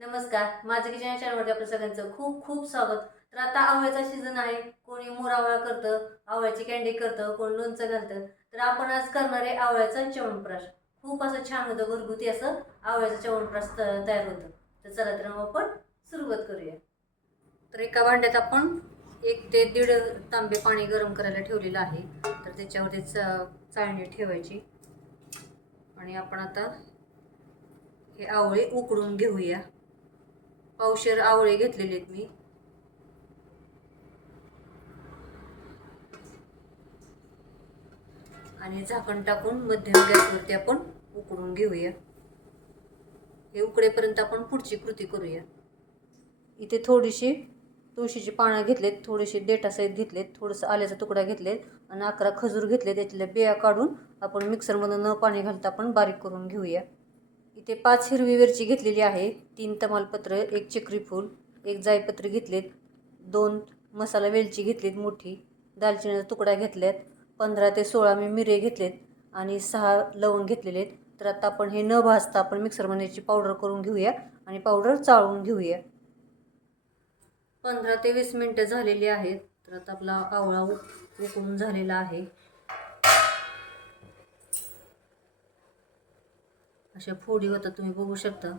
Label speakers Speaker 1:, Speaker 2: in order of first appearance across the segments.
Speaker 1: नमस्कार माझं किचन चॅनलवरती आपल्या सगळ्यांचं खूप खूप स्वागत. तर आता आवळ्याचा सीझन आहे कोणी मोरावळा करतं आवळ्याची कॅन्डी करतं कोण लोणचं घालतं. तर आपण आज करणार आहे आवळ्याचा च्यवनप्राश खूप असं छान होतं घरगुती असं आवळ्याचं च्यवनप्राश तयार होतं. तर चला तर मग आपण सुरुवात करूया. तर एका भांड्यात आपण एक ते दीड तांबे पाणी गरम करायला ठेवलेलं आहे. तर त्याच्यावरती च चाळणी ठेवायची. आणि आपण आता हे आवळे उकडून घेऊया. पावशेर आवळे घेतलेले आहेत मी. आणि झाकण टाकून मध्यम गॅसवरती आपण उकडून घेऊया. हे उकडेपर्यंत आपण पुढची कृती करूया. इथे थोडीशी तुळशीची पानं घेतलेत थोडीशी डेटासहित घेतलेत थोडंसं आल्याचा तुकडा घेतलेत आणि अकरा खजूर घेतले त्यातल्या बिया काढून आपण मिक्सरमधून न पाणी घालता आपण बारीक करून घेऊया. इथे पाच हिरवी मिरची घेतलेली आहे. तीन तमालपत्र एक चक्रीफूल एक जायपत्र घेतलेत. दोन मसाला वेलची घेतलीत मोठी दालचिनीचा तुकडा घेतल्यात. पंधरा ते सोळा मी मिरे घेतलेत आणि सहा लवंग घेतलेले आहेत तर आता आपण हे न भाजता आपण मिक्सरमध्ये पावडर करून घेऊया आणि पावडर चाळून घेऊया. पंधरा ते वीस मिनटं झालेली आहेत. तर आता आपला आवळा उकळून झालेला आहे. अशा फोडी होतात तुम्ही बघू शकता.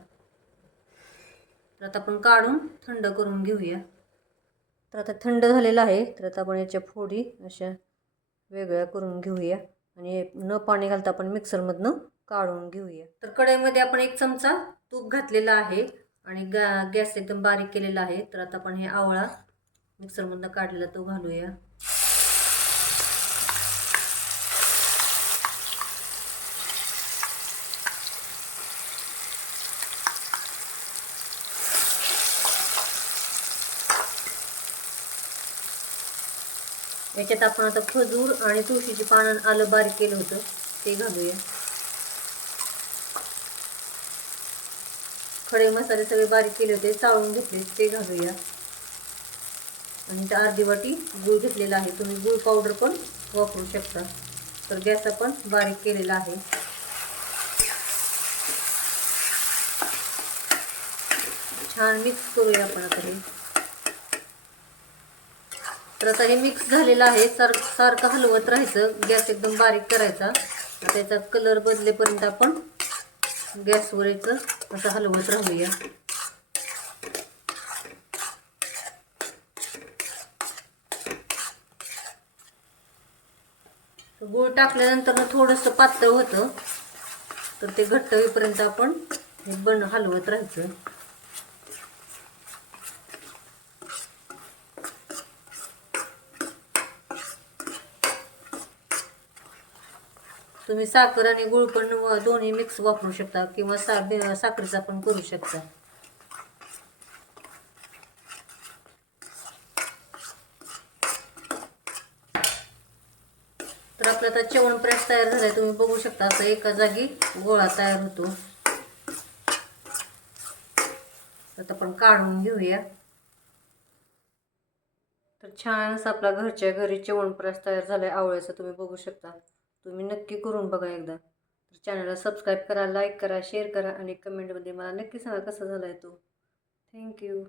Speaker 1: तर आता आपण काढून थंड करून घेऊया. तर आता थंड झालेलं आहे तर आता आपण याच्या फोडी अशा वेगळ्या करून घेऊया. आणि न पाणी घालता आपण मिक्सरमधनं काढून घेऊया. तर कढईमध्ये आपण एक चमचा तूप घातलेला आहे आणि गा गॅस एकदम बारीक केलेला आहे. तर आता आपण हे आवळा मिक्सरमधनं काढलेला तो घालूया. याच्यात आपण आता खजूर आणि तुळशीची पानं आलं बारीक केलं होतं. ते घालूया. खडे मसाले सगळे बारीक केले होते चाळून घेतले ते घालूया. आणि त्या अर्धी वाटी गूळ घेतलेला आहे. तुम्ही गूळ पावडर पण वापरू शकता. तर गॅस आपण बारीक केलेला आहे. छान मिक्स करूया आपण आता हे. तर आता हे मिक्स झालेलं आहे. सार सारखं हलवत राहायचं. गॅस एकदम बारीक करायचा. त्याच्यात कलर बदलेपर्यंत आपण गॅसवर यायचं असं हलवत राहूया. गूळ टाकल्यानंतर थोडंसं पातळ होतं. तर ते घट्ट होईपर्यंत आपण हे बन हलवत राहायचं. तुम्ही साखर आणि गुळ पण दोन्ही मिक्स वापरू शकता किंवा सा साखरेचा पण करू शकता. तर आपला आता जेवण प्रेस तयार झालाय. तुम्ही बघू शकता असं एका जागी गोळा तयार होतो. आता आपण काढून घेऊया. तर छान असं आपला घरच्या घरी जेवण प्रेस तयार झालाय. आवळ्याचं तुम्ही बघू शकता. तुम्ही नक्की करून बघा एकदा. तर चॅनलला सबस्क्राईब करा लाईक करा शेअर करा आणि कमेंटमध्ये मला नक्की सांगा कसा झाला आहे तो थँक्यू